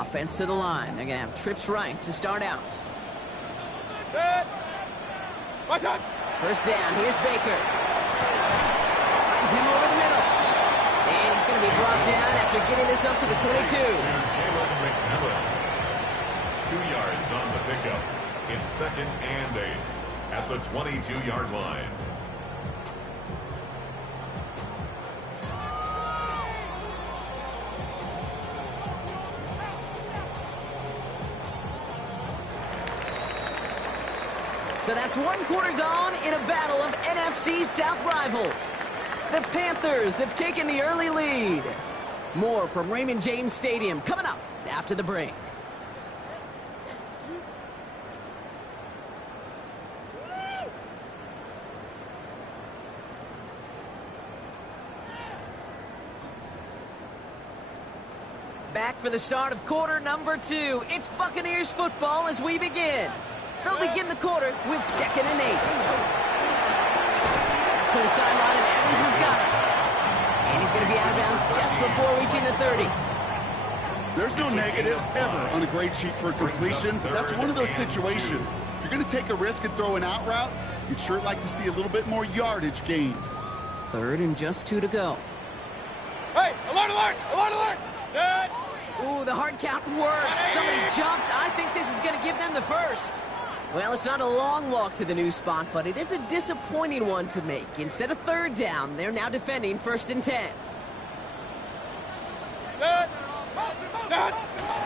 offense to the line. They're going to have trips right to start out. First down, here's Baker. Finds him over the middle. And he's going to be brought down after getting this up to the 22. 2 yards on the pickup. It's 2nd and 8 at the 22-yard line. So that's 1 quarter gone in a battle of NFC South rivals. The Panthers have taken the early lead. More from Raymond James Stadium coming up after the break. Back for the start of quarter number 2. It's Buccaneers football as we begin. They'll begin the quarter with 2nd and 8. So the sideline, and Evans has got it. And he's going to be out of bounds just before reaching the 30. There's no negatives ever on a grade sheet for a completion, but that's one of those situations. If you're going to take a risk and throw an out route, you'd sure like to see a little bit more yardage gained. 3rd and just 2 to go. Hey, alert, alert, alert, alert! Good. Ooh, the hard count worked. Somebody jumped. I think this is going to give them the first. Well, it's not a long walk to the new spot, but it is a disappointing one to make. Instead of 3rd down, they're now defending 1st and 10. Good. Good.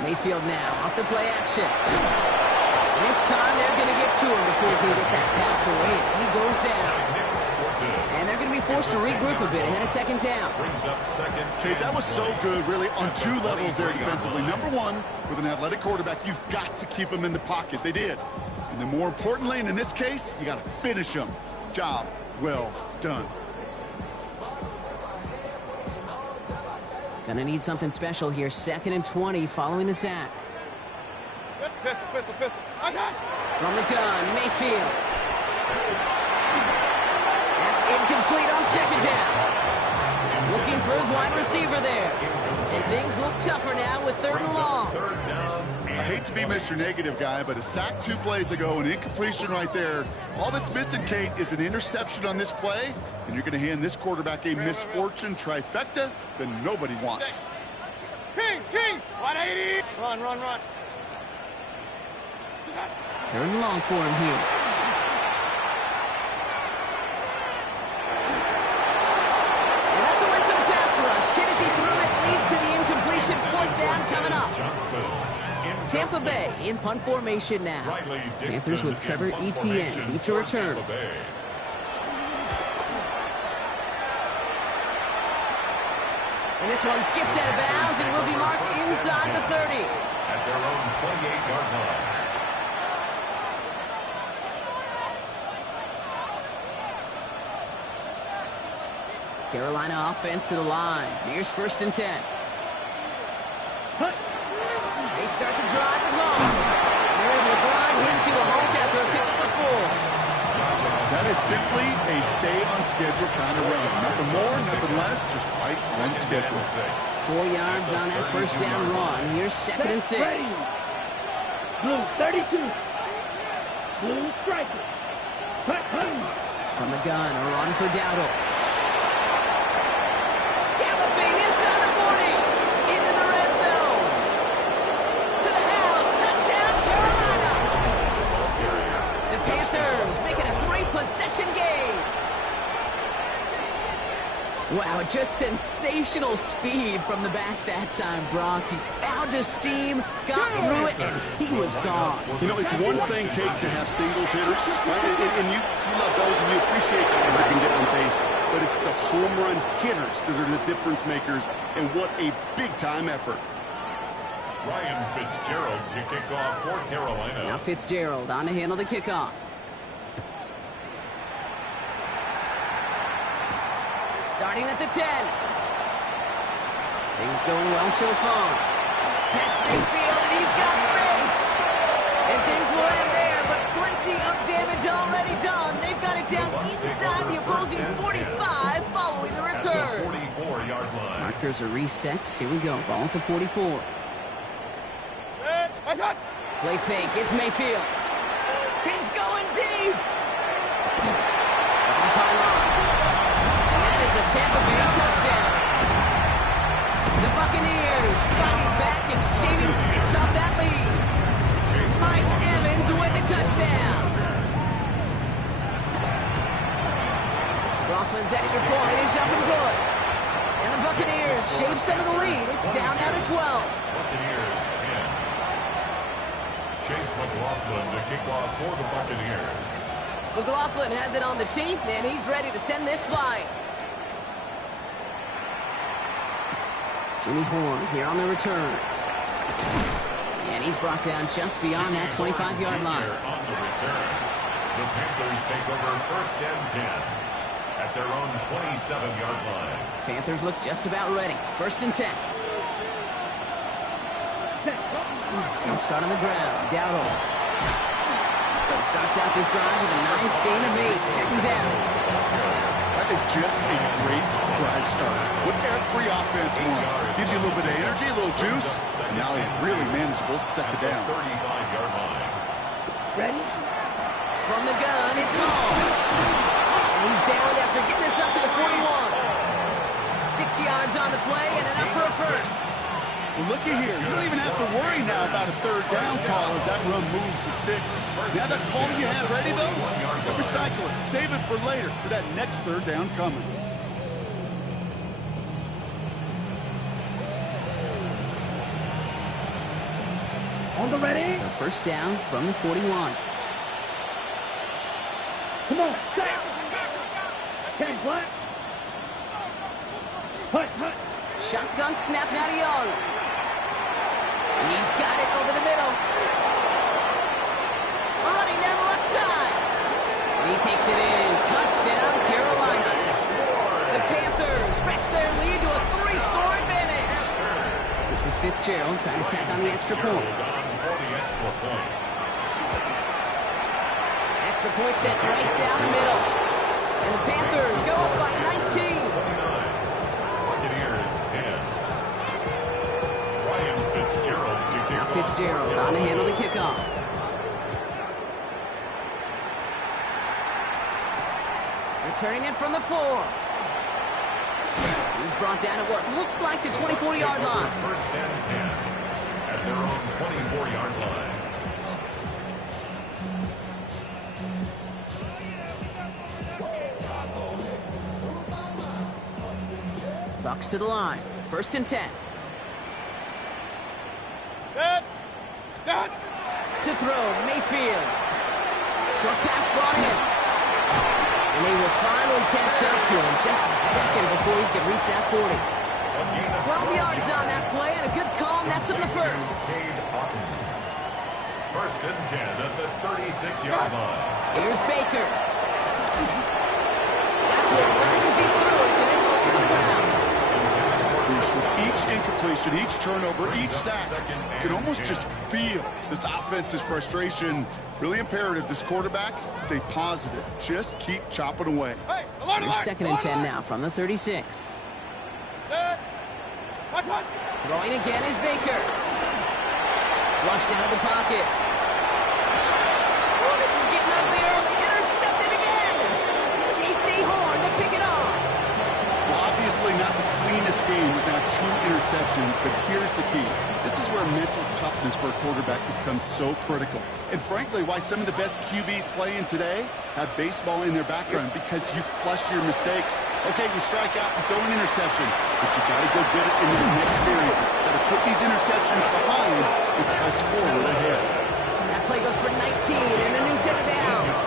Mayfield now off the play action. This time they're going to get to him before he can get that pass away as he goes down. And they're going to be forced to regroup a bit ahead of 2nd down. Okay, that was so good, really, on 2 levels there defensively. Number 1, with an athletic quarterback, you've got to keep him in the pocket. They did. And then more importantly, and in this case, you got to finish him. Job well done. Gonna need something special here. 2nd and 20 following the sack. Pistol. From the gun, Mayfield. That's incomplete on 2nd down. Looking for his wide receiver there. And things look tougher now with 3rd and long. I hate to be Mr. Negative guy, but a sack 2 plays ago, an incompletion right there. All that's missing, Kate, is an interception on this play, and you're going to hand this quarterback a misfortune trifecta that nobody wants. Kings, 180. Run. 3rd and long for him here. And that's a win for the pass rush. Hit as he threw it, leads to the incompletion. 4th down coming up. Tampa Bay in punt formation now. Panthers with Trevor Etienne deep to return. And this one skips out of bounds and will be marked inside the 30. At their own 28-yard line. Carolina offense to the line. Here's 1st and 10. They start the drive with Long. They're able to grind him to a halt after a pickup of 4. That is simply a stay-on-schedule kind of run. Nothing more, nothing less, just right on schedule. 4 yards on that 1st down run. Here's 2nd and 6. Blue 32. Blue striker. From the gun, a run for Dowdle. Galloping inside the 40. Into the red zone. To the house. Touchdown, Carolina. The Panthers making a 3-possession game. Wow, just sensational speed from the back that time, Brock. He found a seam, got through it, and he was gone. You know, it's one thing, Kate, to have singles hitters, right? And you love those and you appreciate guys that can get on base. But it's the home run hitters that are the difference makers, and what a big-time effort. Ryan Fitzgerald to kick off for Carolina. Now Fitzgerald on to handle the kickoff. Starting at the 10. Things going well so far. Past midfield, and he's got space. And things will end there, but plenty of damage already done. They've got it down inside the opposing 45 following the return. 44-yard line. Markers are reset. Here we go. Ball at the 44. Play fake. It's Mayfield. He's going deep. And that is a Tampa Bay touchdown. The Buccaneers fighting back and shaving 6 off that lead. Mike Evans with the touchdown. Coughlin's extra point is up and good. And the Buccaneers shave some of the lead. It's down now to 12. Buccaneers 10. Chase McLaughlin to kick off for the Buccaneers. McLaughlin has it on the tee, and he's ready to send this flying. Jimmy Horn here on the return. And he's brought down just beyond that 25-yard line. On the return, the Panthers take over first and 10 at their own 27-yard line. Panthers look just about ready. First and 10. He'll start on the ground. Dowdle. Starts out this drive with a nice gain of 8. Second down. That is just a great drive start. What every offense wants. Gives you a little bit of energy, a little juice, and now a really manageable second down. 35-yard line. Ready? From the gun, it's Hall. He's down after getting this up to the 41. 6 yards on the play and enough for a first. Well, looky here. You don't even have to worry now about a third down call as that run moves the sticks. Now that call you had ready, though, don't recycle it. Save it for later for that next third down coming. On the ready? So first down from the 41. Come on, set. Tag black. Hut, hut. Shotgun snap now to Young. He's got it over the middle. Running down the left side. And he takes it in. Touchdown, Carolina. The Panthers stretch their lead to a 3-score advantage. This is Fitzgerald trying to tack on the extra point. Extra point set right down the middle. And the Panthers go up by 19. Buccaneers 10. Ryan Fitzgerald to kick off. Fitzgerald on to handle the kickoff. Returning it from the 4. He's brought down at what looks like the 24-yard line. First and 10 at their own 24-yard line. Bucks to the line. First and 10. Set. To throw, Mayfield. Short pass brought in. And they will finally catch up to him just a second before he can reach that 40. 12 yards on that play and a good call, and that's him the first. First and 10 at the 36-yard line. Here's Baker. Got to it right as he threw it, and it falls to the ground. With each incompletion, each turnover, each sack, you can almost just feel this offense's frustration. Really imperative, this quarterback, stay positive. Just keep chopping away. Hey, alert, Here's alert, second and 10 alert. now from the 36. Set. Hut. Throwing again is Baker. Flushed out of the pocket. Oh, this is getting ugly early. Intercepted again. J.C. Horn to pick it off. Well, obviously not the cleanest game with now 2 interceptions, but here's the key. This is where mental toughness for a quarterback becomes so critical. And frankly, why some of the best QBs playing today have baseball in their background, because you flush your mistakes. Okay, you strike out and throw an interception, but you got to go get it in the next series. Got to put these interceptions behind and press forward ahead. That play goes for 19 and a new set of downs.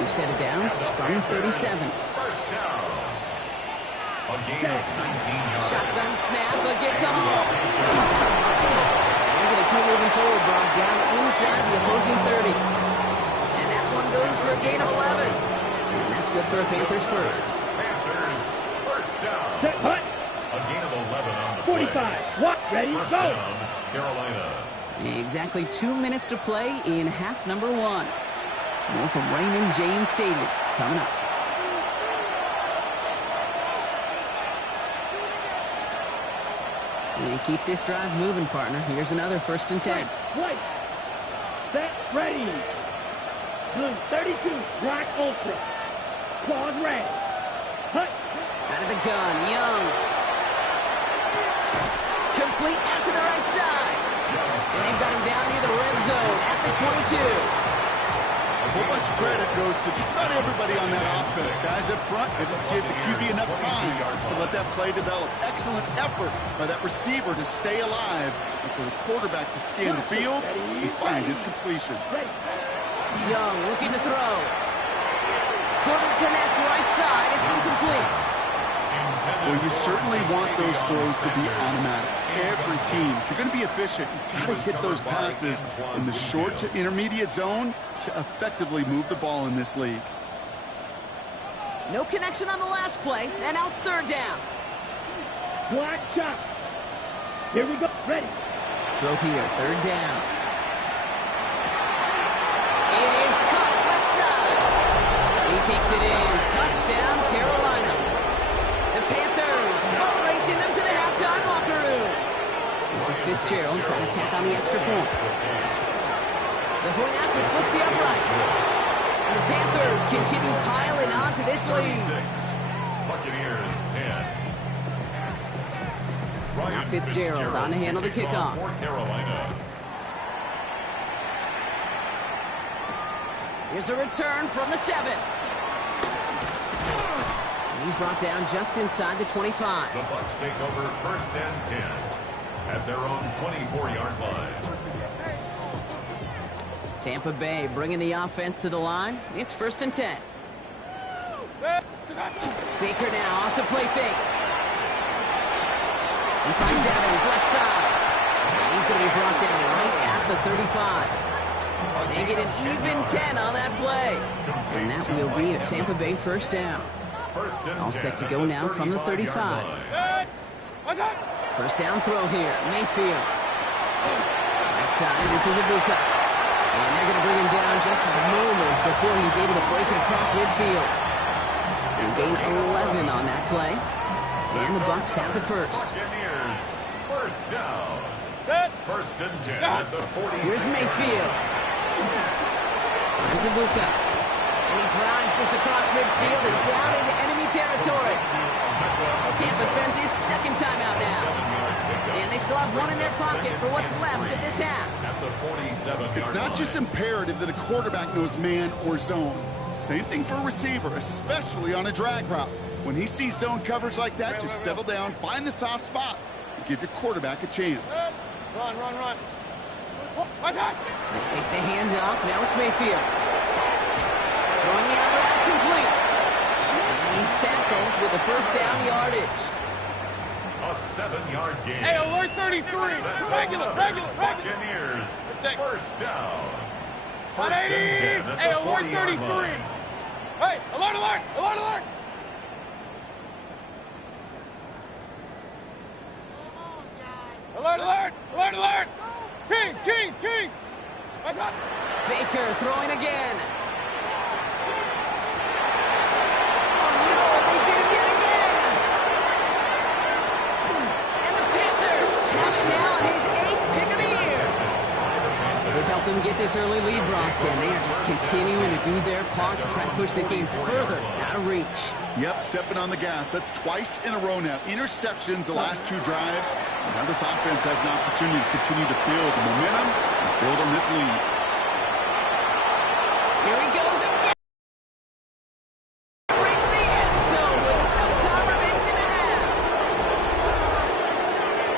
New set of downs from 37. First down. A gain of 19 yards. Shotgun snap, a get to Hall. They're going to keep moving forward, brought down inside the opposing 30. And that one goes for a gain of 11. And that's good for a Panthers first. Panthers, first down. Set, hut. A gain of 11 on the 45. play. What? Ready? First Go. down, Carolina. Exactly 2 minutes to play in half number 1. More from Raymond James Stadium coming up. And keep this drive moving, partner. Here's another first and 10. Right. ready. Blue 32, black ultra. Claws red. Hut. Out of the gun, Young. Complete out to the right side. And they've got him down near the red zone at the 22. A whole bunch of credit goes to just about everybody on that offense. Guys up front, able to give the QB enough time to let that play develop. Excellent effort by that receiver to stay alive and for the quarterback to scan the field and find his completion. Young looking to throw. Couldn't connect right side. It's incomplete. Well, you certainly want those throws to be automatic. Every team, if you're going to be efficient, you've got to hit those passes in the short to intermediate zone to effectively move the ball in this league. No connection on the last play, and now it's third down. Black shot. Here we go. Ready. Throw here, third down. It is caught left side. He takes it in. Touchdown, Carolina. The Panthers boat racing them to the halftime locker room. This is Fitzgerald trying to tack on the extra point. The point after splits the uprights. And the Panthers continue piling onto this lead. Buccaneers 10. Now Fitzgerald on to handle the kickoff. For Carolina. Here's a return from the 7. And he's brought down just inside the 25. The Bucs take over first and 10 at their own 24-yard line. Tampa Bay bringing the offense to the line. It's first and 10. Baker now off the play fake. He finds Evans left side. And he's going to be brought down right at the 35. They get an even 10 on that play. And that will be a Tampa Bay first down. All set to go now from the 35. First down throw here. Mayfield. Right side, this is Ibuka. And they're going to bring him down just a moment before he's able to break it across midfield. And gain 11 on that play. And the Bucs have the first. First down. First and 10 at the 46. Here's Mayfield. It's Ibuka. And he drives this across midfield and down into enemy territory. Tampa spends its second timeout now. And they still have one in their pocket for what's left of this half. At the 47. It's not just imperative that a quarterback knows man or zone. Same thing for a receiver, especially on a drag route. When he sees zone coverage like that, just settle down, find the soft spot, and give your quarterback a chance. Run. They take the hands off. Now it's Mayfield. Throwing the out route complete. And he's tackled with the first down yardage. A 7-yard gain. Hey, alert 33. Regular. Buccaneers. First down. First and 10 at Hey, the alert 40-yard 33. line. Hey, alert. Alert. Kings. What's up? Baker throwing again. Oh, no, they did it yet again. And the Panthers have it now on his 8th pick of the year. They've helped them get this early lead, Brock, and they are just continuing to do their part to try to push this game further out of reach. Yep, stepping on the gas. That's twice in a row now. Interceptions the last 2 drives. Now this offense has an opportunity to continue to build the momentum and build on this lead. Here he goes again. Reach the end zone with no time remaining in the half.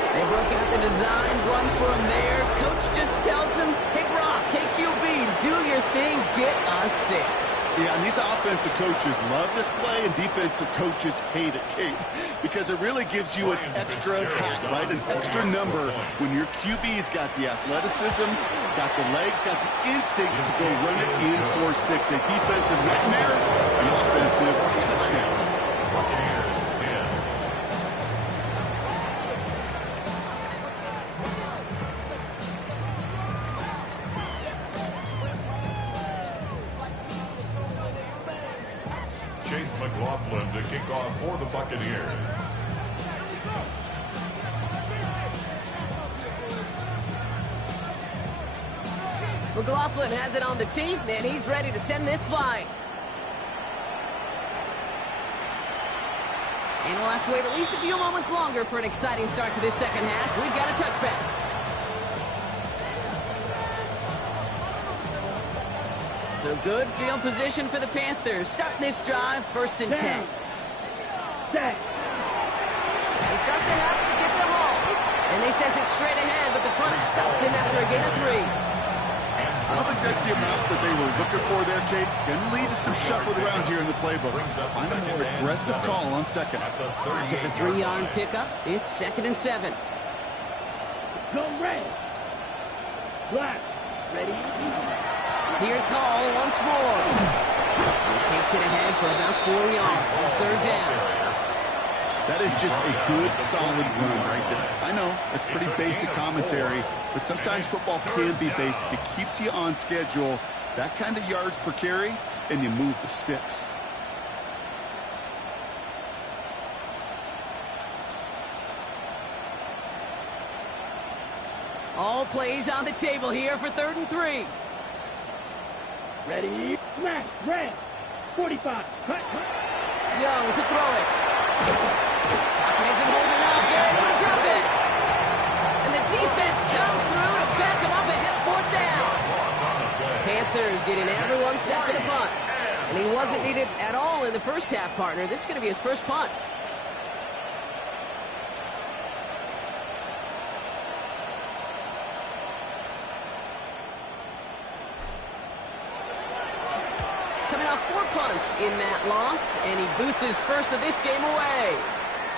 They broke out the design run for him there. Coach just tells him, hey, Brock, hey, QB, do your thing, get us 6. Yeah, and these offensive coaches love this play, and defensive coaches hate it, Kate, because it really gives you an extra hat, right? An extra number when your QB's got the athleticism, got the legs, got the instincts to go run it in for 6. A defensive nightmare, an offensive touchdown. Buccaneers 10. Chase McLaughlin to kick off for the Buccaneers. McLaughlin has it on the tee, and he's ready to send this flying. And we'll have to wait at least a few moments longer for an exciting start to this second half. We've got a touchback. So good field position for the Panthers. Starting this drive, 1st and 10. Set. They start the half to get to Hall. And they sent it straight ahead, but the front stops him after a gain of 3. I don't think that's the amount that they were looking for there, Kate. Can lead to some shuffling around here in the playbook. Find a more aggressive call on second. After the 3-yard pickup, it's 2nd and 7. Go red. Black. Ready. Here's Hall once more. He takes it ahead for about 4 yards. It's 3rd down. That is just a good, solid run right there. I know, it's pretty basic commentary, but sometimes football can be basic. It keeps you on schedule, that kind of yards per carry, and you move the sticks. All plays on the table here for 3rd and 3. Ready. Smash. Red. 45. Cut. Young to throw it. Pocket isn't holding up. They're able to drop it. And the defense comes through to back him up ahead of 4th down. Panthers getting everyone set for the punt. And he wasn't needed at all in the first half, partner. This is going to be his first punt. Coming off 4 punts in that loss, and he boots his first of this game away.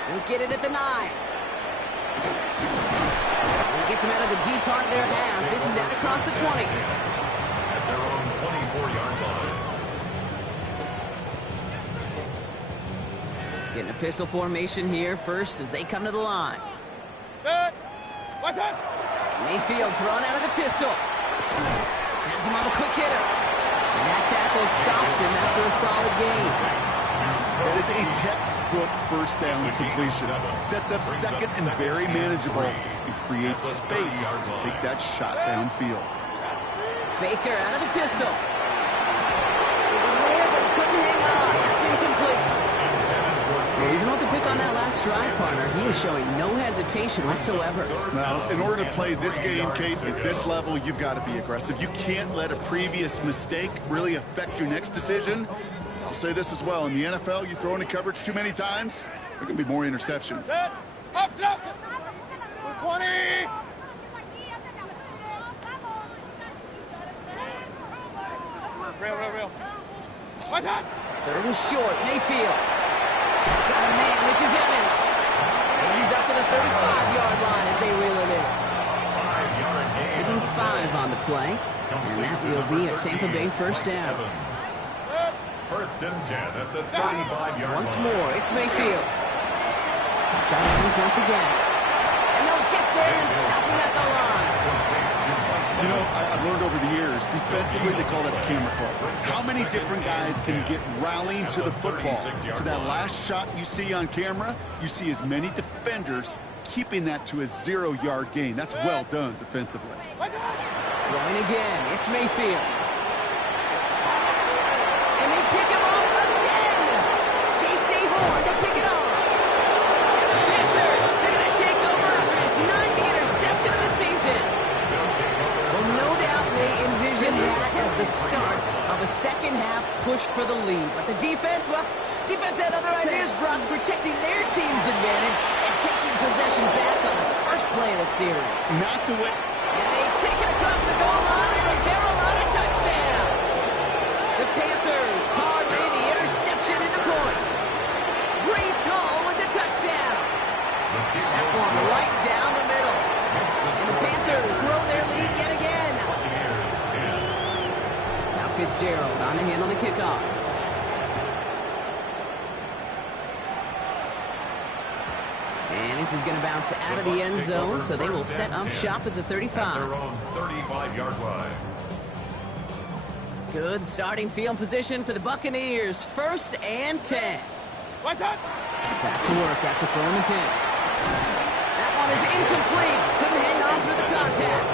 He'll get it at the 9. He gets him out of the deep part of their half. This is out across the 20. At their own 24-yard line. Getting a pistol formation here first as they come to the line. Set. What's up? Mayfield thrown out of the pistol. Has him on the quick hitter. And that tackle stops him after a solid gain. That is a textbook first down completion. Sets up second and very manageable and creates space to take that shot downfield. Baker out of the pistol. It was there, but he couldn't hang on. That's incomplete. Well, even with the pick on that last drive, partner, he was showing no hesitation whatsoever. Now, in order to play this game, Kate, at this level, you've got to be aggressive. You can't let a previous mistake really affect your next decision. I'll say this as well. In the NFL, you throw into coverage too many times, there can be more interceptions. Set. Up. 20. Real. What's up? 3rd and short, Mayfield. Got a man, this is Evans. And he's up to the 35-yard line as they reel him in. 5-yard gain. Giving 5 on the play. And that will be a Tampa Bay first down. 1st and 10 at the 35-yard line. Once more, it's Mayfield. He's got Evans once again. And they'll get there and stop him at the line. You know, I've learned over the years, defensively, they call that the camera club. How many different guys can get rallying to the football? So that last shot you see on camera, you see as many defenders keeping that to a 0-yard gain. That's well done defensively. Throwing again, it's Mayfield. And they pick him up again. J.C. Horn to pick it up. And the Panthers are going to take over after his 9th interception of the season. Well, no doubt they envisioned that as the start of a second half push for the lead. But the defense, well, defense had other ideas, Brock, protecting their team's advantage and taking possession back on the first play of the series. Not the way. And they take it across the goal line and a Carolina touchdown. The Panthers parlay the interception into points. Breece Hall with the touchdown. That one right down the middle. And the Panthers grow their lead yet again. Now Fitzgerald on to handle the kickoff. And this is going to bounce out of the end zone, so they will set up shop at the 35. Their own 35-yard line. Good starting field position for the Buccaneers. 1st and 10. What's up? Back to work after throwing the pick. That one is incomplete. Couldn't hang on through the contact.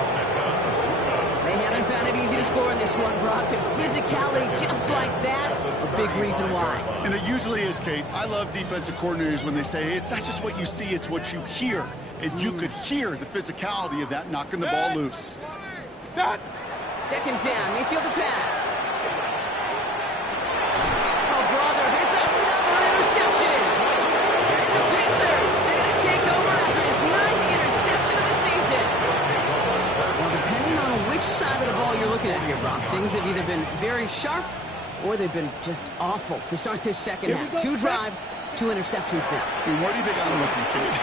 They haven't found found it easy to score in this one, Brock. And physicality just like that, a big reason why. And it usually is, Kate. I love defensive coordinators when they say, hey, it's not just what you see, it's what you hear. And you could hear the physicality of that knocking the ball loose. Second down, Mayfield to pass. Oh, brother, it's another interception. And the Panthers are going to take over after his 9th interception of the season. Well, depending on which side of the ball you're looking at here, Brock, things have either been very sharp or they've been just awful to start this second half. 2 drives, 2 interceptions now. I mean, where do you think I'm looking, Kate?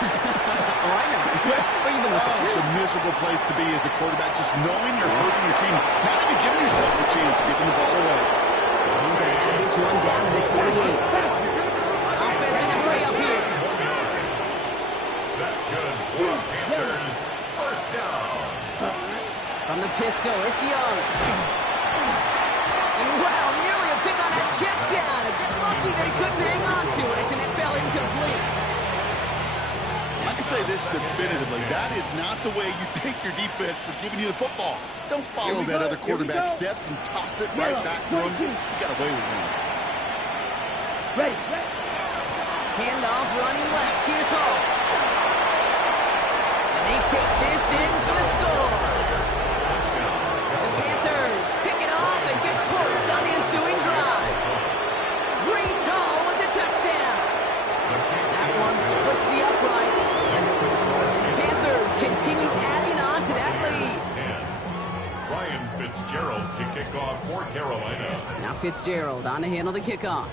Oh, I know. Where you been looking? It's a miserable place to be as a quarterback, just knowing you're hurting your team, not even giving yourself a chance, giving the ball away. He's going to have this one down to the 28. Offense in the hurry up here. That's good for Panthers. First down. From the pistol, it's Young. And wow, nearly a pick on that check down. A bit lucky that he couldn't hang on to it, and it fell incomplete. I can say this definitively, that is not the way you thank your defense for giving you the football. Don't follow that other quarterback steps and toss it right back to him. You got away with one. Ready. Handoff running left. Here's Hall. And they take this in for the score. The Panthers pick it off and get points on the ensuing drive. Brees Hall with the touchdown. That one splits the uprights. And the Panthers continue adding on to that lead. 10. Ryan Fitzgerald to kick off for Carolina. Now Fitzgerald on to handle the kickoff.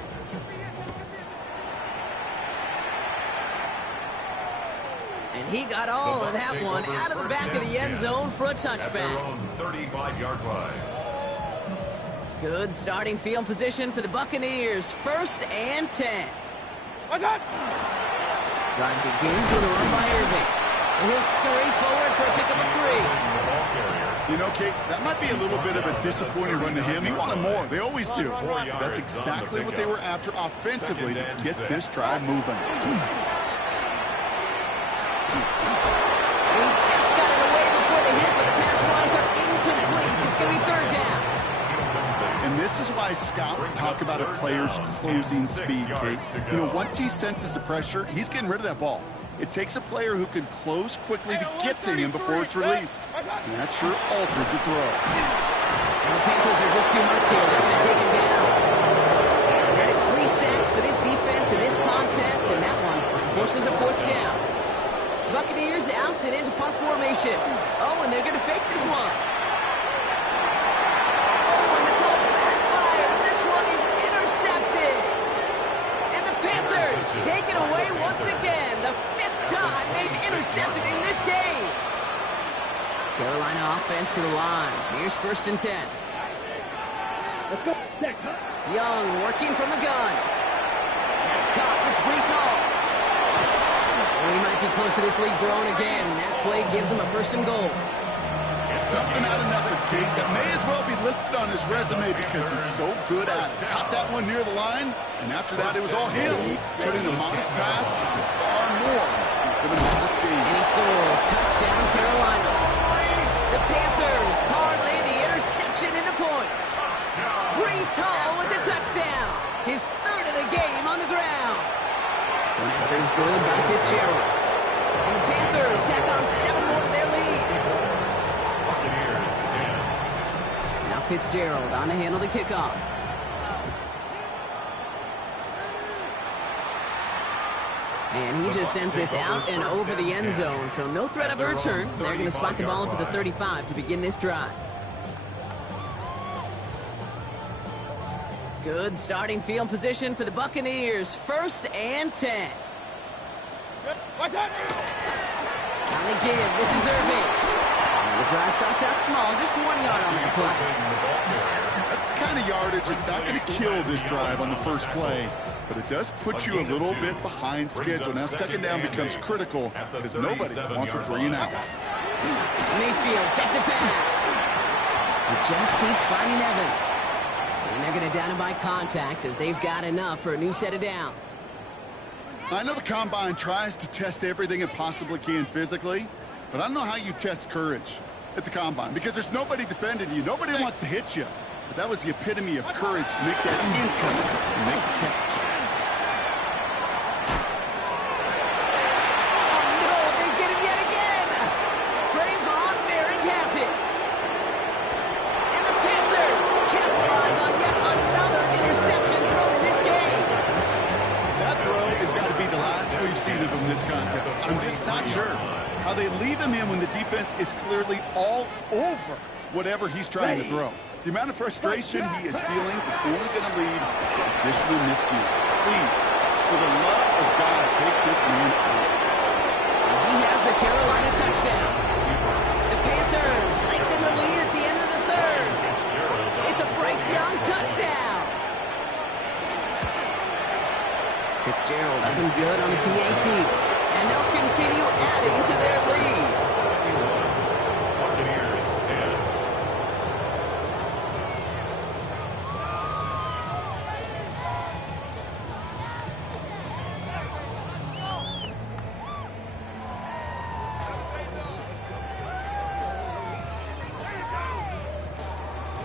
And he got all of that one out of the back of the end zone for a touchback. At their own 35-yard line. Good starting field position for the Buccaneers. 1st and 10. Drive begins with a run by Irving. And he'll scurry forward for a pickup of 3. You know, Kate, that might be a little bit of a disappointing run to him. He wanted more. They always do. That's exactly what they were after offensively to get this drive moving. He just got it away before the hit, but the pass winds up incomplete. It's going to be 3rd down. And this is why scouts talk about a player's closing speed, Kate. You know, once he senses the pressure, he's getting rid of that ball. It takes a player who can close quickly to get to him before it's released. And that sure alters the throw. And the Panthers are just too much here. They're going to take him down. And that is 3 sacks for this defense in this contest, and that one forces a 4th down. Buccaneers out and into punt formation. Oh, and they're going to fake this one. Oh, and the call backfires. This one is intercepted. And the Panthers take it away once again. The 5th time they've intercepted in this game. Carolina offense to the line. Here's 1st and 10. Let's go. Set. Young working from the gun. That's caught. It's Brees Hall. We might be close to this lead growing again. And that play gives him a 1st and goal. Something out of nothing, Kate, that may as well be listed on his resume because he's so good at it. Caught that one near the line, and after that, it was all him. Turning a modest pass to far more than a modest game. And he scores. Touchdown, Carolina. The Panthers parlay the interception into points. Brees Hall with the touchdown. His 3rd of the game on the ground. One after is good by Fitzgerald. And the Panthers tack on 7 more to their lead. Buccaneers 10. Now Fitzgerald on to handle the kickoff. And he just sends this out and over the end zone. So no threat of a return. They're going to spot the ball up at the 35 to begin this drive. Good starting field position for the Buccaneers. 1st and 10. On the give, this is Irving. The drive starts out small, just 1 yard on that play. That's the kind of yardage that's not going to kill this drive on the first play, but it does put you a little bit behind schedule. Now 2nd down becomes critical because nobody wants a 3 and out. Mayfield set to pass. It just keeps finding Evans. And they're going to down him by contact as they've got enough for a new set of downs. I know the Combine tries to test everything it possibly can physically, but I don't know how you test courage. at the combine because there's nobody defending you. Nobody wants to hit you. But that was the epitome of courage to make that income and make the catch. Oh, no, they get him yet again. Trayvon Merrick has it. And the Panthers capitalize on yet another interception thrown in this game. That throw has got to be the last we've seen of him this contest. I'm just not sure how they leave him in when the defense is clearly all over whatever he's trying to throw. The amount of frustration he is feeling is only going to lead to additional miscues. Please, for the love of God, take this man out. He has the Carolina touchdown. The Panthers lengthen the lead at the end of the third. It's a Bryce Young touchdown. Fitzgerald up and good on the PAT. And they'll continue adding to their lead. Buccaneers 10.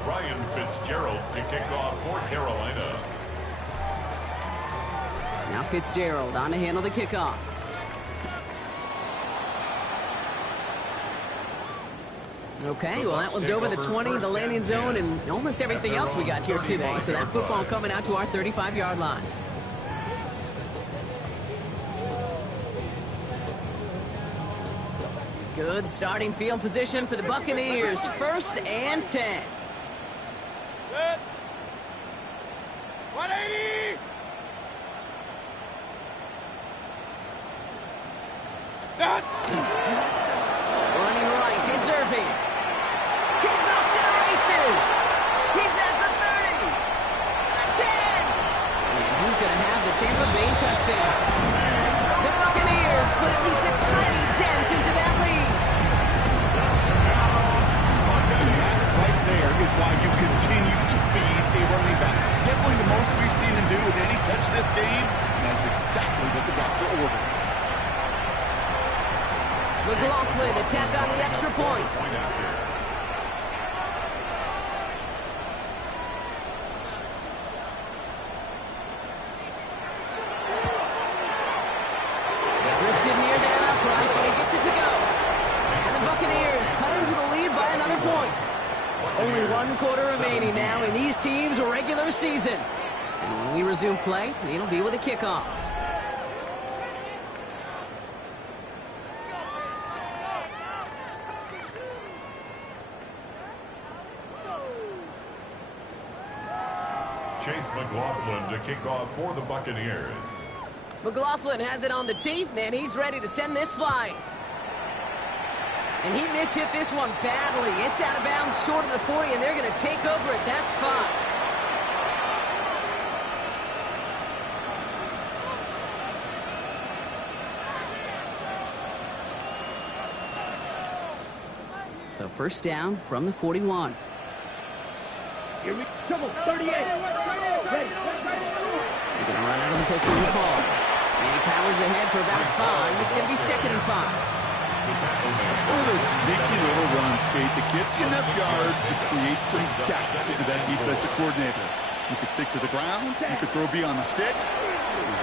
Ryan Fitzgerald to kick off for Carolina. Now Fitzgerald on to handle the kickoff. Okay, well that one's over the 20, the landing zone, and almost everything else we got here today. So that football coming out to our 35-yard line. Good starting field position for the Buccaneers. 1st and 10. Good. 180. Not. Running right, it's Irving. He's off to the races. He's at the 30. The 10. And he's going to have the Tampa Bay touchdown. The Buccaneers put at least a tiny dent into that lead. Right there is why you continue to feed a running back. Definitely the most we've seen him do with any touch this game, and that's exactly what the doctor ordered. McLaughlin attack on the extra point. Drifted near that upright, but he gets it to go. And the Buccaneers cut into the lead by another point. Only 1 quarter remaining now in these teams' regular season. And when we resume play, it'll be with a kickoff. Chase McLaughlin to kick off for the Buccaneers. McLaughlin has it on the tee, and he's ready to send this flying. And he mishit this one badly. It's out of bounds short of the 40, and they're going to take over at that spot. So 1st down from the 41. Here we go. 38. Ready. They're going to run out of the pistol and call. And he powers ahead for about 5. It's going to be 2nd and 5. It's one of those sneaky little runs, Kate, that gets you enough yards to create some doubt into that defensive coordinator. You could stick to the ground. You could throw beyond the sticks.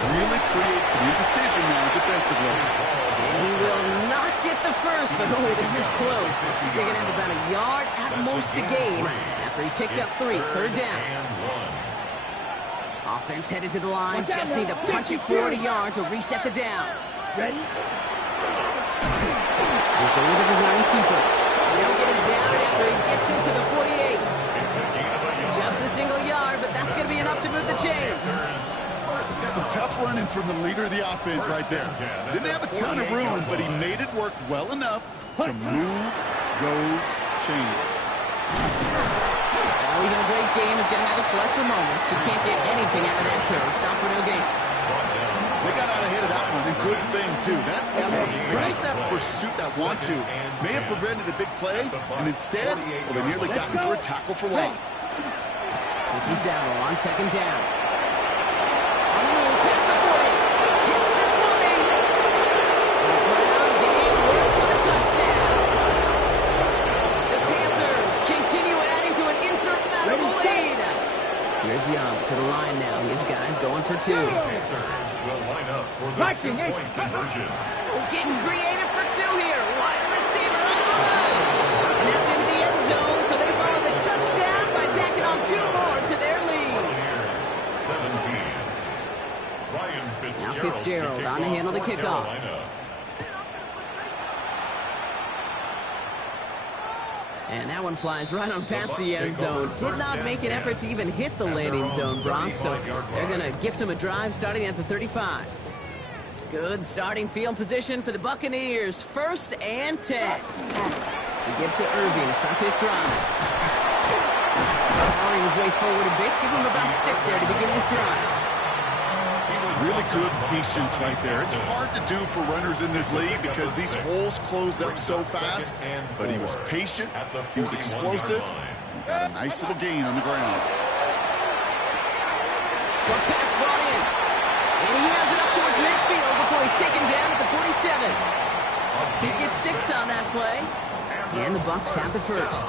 Really create some indecision now defensively. And he will not get the first, but oh, this is close. Looks like they're going to have about a yard at most to gain after he picked up 3. 3rd down. Offense headed to the line. Just need to punch it 40 yards to reset the downs. Ready. We'll go with the design keeper. And they'll get him down after he gets into the 48. Just a single yard, but that's going to be enough to move the chains. Some tough running from the leader of the offense right there. Didn't have a ton of room, but he made it work well enough to move those chains. Well, even a great game is going to have its lesser moments. You can't get anything out of that carry. Stop for no gain. They got out ahead of that one, and good thing, too. That effort, just that pursuit, that want-to, may have prevented a big play, and instead, well, they nearly got him for a tackle for loss. This is Dowdle on 2nd down. On the move, past the 40. Hits the 20. And the ground game works for the touchdown. 2. Panthers will line up for the two-point conversion. Oh, getting creative for 2 here. Wide receiver on the run. And that's into the end zone, so they follow the touchdown by tacking on 2 more to their lead. Buccaneers 17. Ryan Now Fitzgerald Fitzgerald on to handle the for kickoff. Carolina. And that one flies right on past the end zone. Did not make an effort to even hit the landing zone, Brock, so they're going to gift him a drive starting at the 35. Good starting field position for the Buccaneers. 1st and 10. We give to Irving to start this drive. Powering his way forward a bit. Give him about 6 there to begin this drive. Really good patience right there. It's hard to do for runners in this league because these holes close up so fast. But he was patient. He was explosive. He got a nice little gain on the ground. Short pass brought in. And he has it up towards midfield before he's taken down at the 47. He gets 6 on that play. And the Bucs have the first.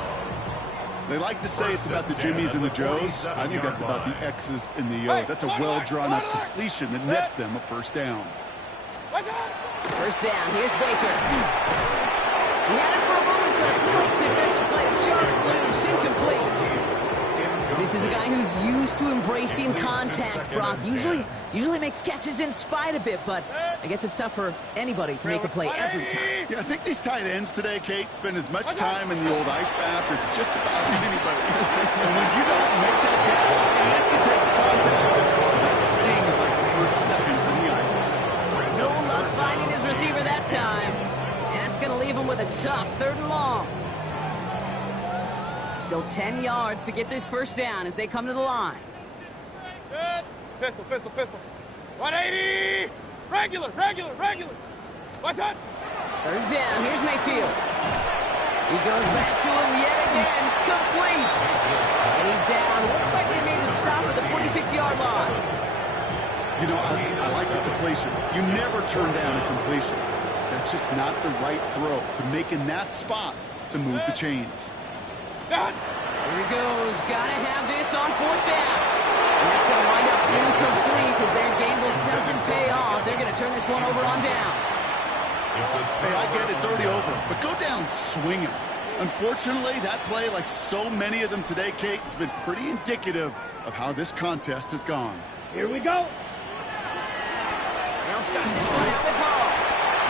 They like to say it's about the Jimmies and the Joes. I think that's about the X's and the O's. That's a well-drawn-up completion that nets them a 1st down. 1st down. Here's Baker. He had it for a moment, but a great defensive play to Charlie loose. Incomplete. This is a guy who's used to embracing contact, Brock. Usually makes catches in spite of it, but I guess it's tough for anybody to make a play every time. Yeah, I think these tight ends today, Kate, spend as much time in the old ice bath as just about anybody. And when you don't make that catch and you take the contact, that stings like the first seconds in the ice. No luck finding his receiver that time. And that's going to leave him with a tough 3rd and long. Still 10 yards to get this 1st down as they come to the line. Pistol. 180. Regular. What's that? 3rd down. Here's Mayfield. He goes back to him yet again. Complete. And he's down. Looks like they made the stop at the 46-yard line. You know, I like the completion. You never turn down a completion. That's just not the right throw to make in that spot to move the chains. Here he goes. Gotta have this on 4th down. And that's going to wind up incomplete as their gamble doesn't pay off. They're going to turn this one over on downs. Hey, I get it's already over, but go down swinging. Unfortunately, that play, like so many of them today, Kate, has been pretty indicative of how this contest has gone. Here we go. They'll start this one out with Hall.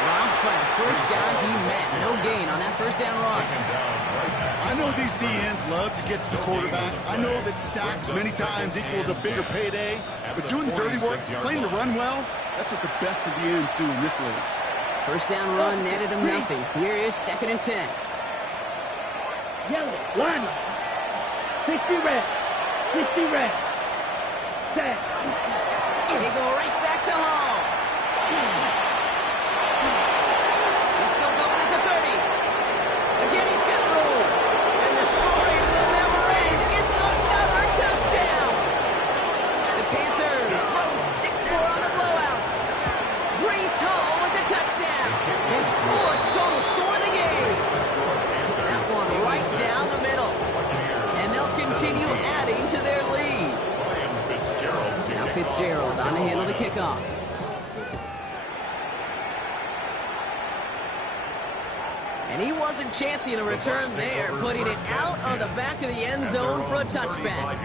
Rob for the 1st down he met. No gain on that 1st down run. I know these DNs love to get to the quarterback. I know that sacks many times equals a bigger payday. But doing the dirty work, playing to run well, that's what the best of the ends do in this league. 1st down run netted him nothing. Here is 2nd and 10. Yellow, line up. 60 red. 60 red. Set. They go right back to Hall. He's still going at the 30. Again, he's got room. And the scoring will never end. It's another touchdown. The Panthers throwing 6 more on the blowout. Breece Hall with the touchdown. His 4th total score in the game. That one right down the middle. And they'll continue adding to their lead. Now Fitzgerald on to handle the kickoff. And he wasn't chancing a return there, putting it out on the back of the end zone for a touchback.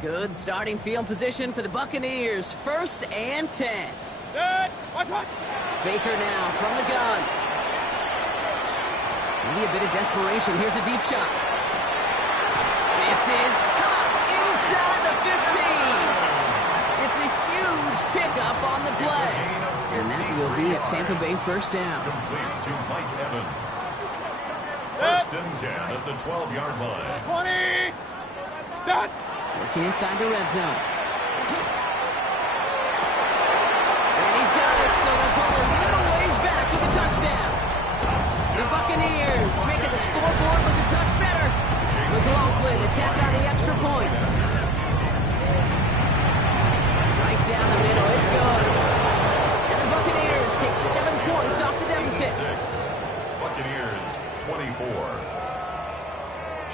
Good starting field position for the Buccaneers. 1st and 10. Baker now from the gun. Maybe a bit of desperation. Here's a deep shot. This is caught inside the 15. It's a huge pickup on the play. And that will be a Tampa Bay 1st down. Complete to Mike Evans. 1st and 10 at the 12-yard line. 20. Stop. Working inside the red zone. And he's got it, so they'll pull a little ways back with the touchdown. The Buccaneers making the scoreboard look a touch better. McLaughlin attack on the extra point. Right down the middle, it's good. And the Buccaneers take 7 points off the deficit. Buccaneers 24.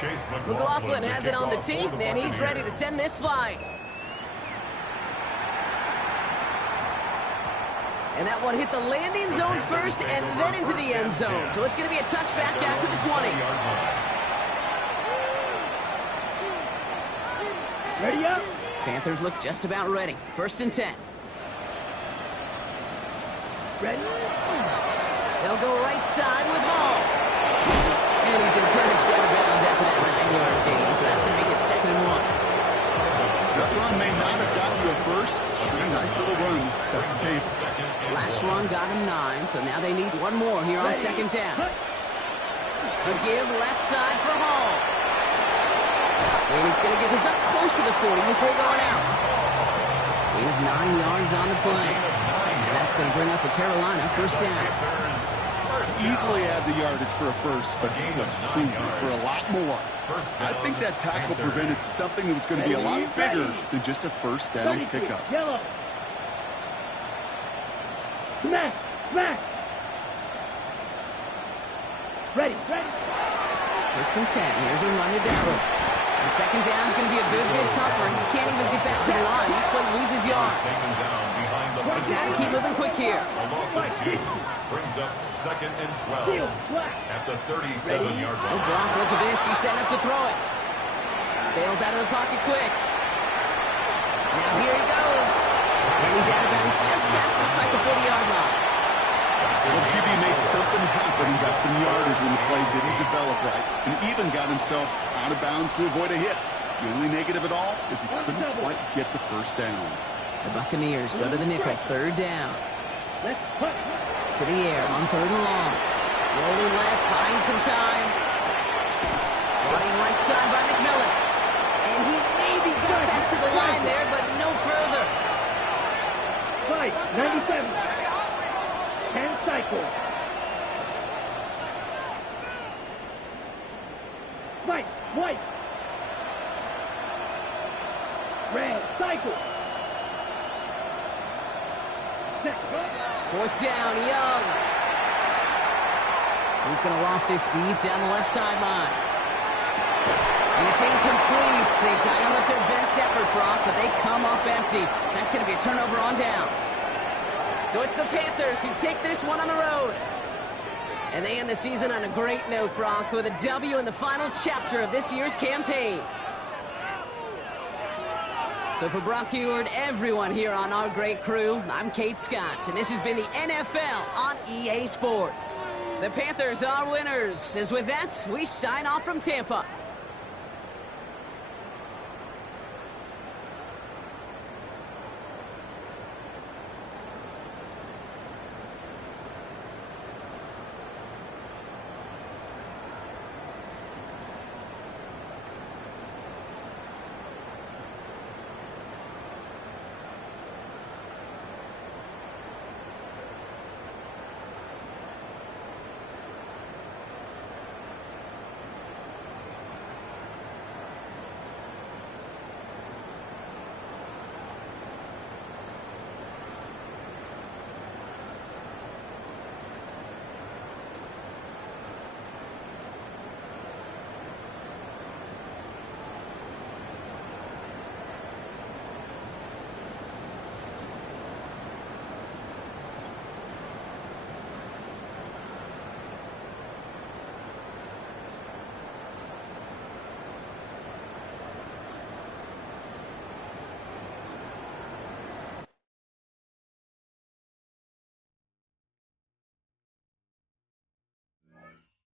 Chase McLaughlin has it on the tee, and he's ready to send this flying. And that one hit the landing zone first and then into the end zone. So it's going to be a touchback out to the 20. Ready up. Panthers look just about ready. 1st and 10. Ready. They'll go right side with Hall. And he's encouraged out of bounds after that 9-yard gain. So that's going to make it 2nd and 1. That run may not have gotten you a first. Sure, nice little run to set the table. Last run got him 9, so now they need one more here on 2nd down. The give left side for Hall. And he's going to get this up close to the 40 before going out. Gain of 9 yards on the play. And that's going to bring up a Carolina 1st down. Easily add the yardage for a first, but he was hungry for a lot more. I think that tackle prevented something that was going to be a lot bigger than just a 1st down pickup. Yellow. Smack. Smack. Ready. Ready. 1st and 10. Here's a run to Darrell. And 2nd down is going to be a good bit tougher. He can't even get back to the line. This play loses yards. We've got to keep moving quick here. A loss of 2 brings up 2nd and 12 at the 37-yard Oh, line. Brock, look at this. He's setting up to throw it. Bails out of the pocket quick. Now here he goes. And he's out of bounds just past, looks like the 40-yard line. Well, QB made something happen and got some yardage when the play didn't develop right, and even got himself out of bounds to avoid a hit. The only negative at all is he couldn't quite get the 1st down. The Buccaneers go to the nickel, 3rd down. Let's push. To the air on 3rd and long. Rolling left, buying some time. Running right side by McMillan. And he maybe got back to the line there, but no further. Fight. 97. 10 cycles. Fight. White. Red. Cycle. 4th down, Young. He's going to loft this deep down the left sideline. And it's incomplete. They dial up their best effort, Brock, but they come up empty. That's going to be a turnover on downs. So it's the Panthers who take this one on the road. And they end the season on a great note, Brock, with a W in the final chapter of this year's campaign. So for Brock Heward, everyone here on our great crew, I'm Kate Scott, and this has been the NFL on EA Sports. The Panthers are winners. As with that, we sign off from Tampa.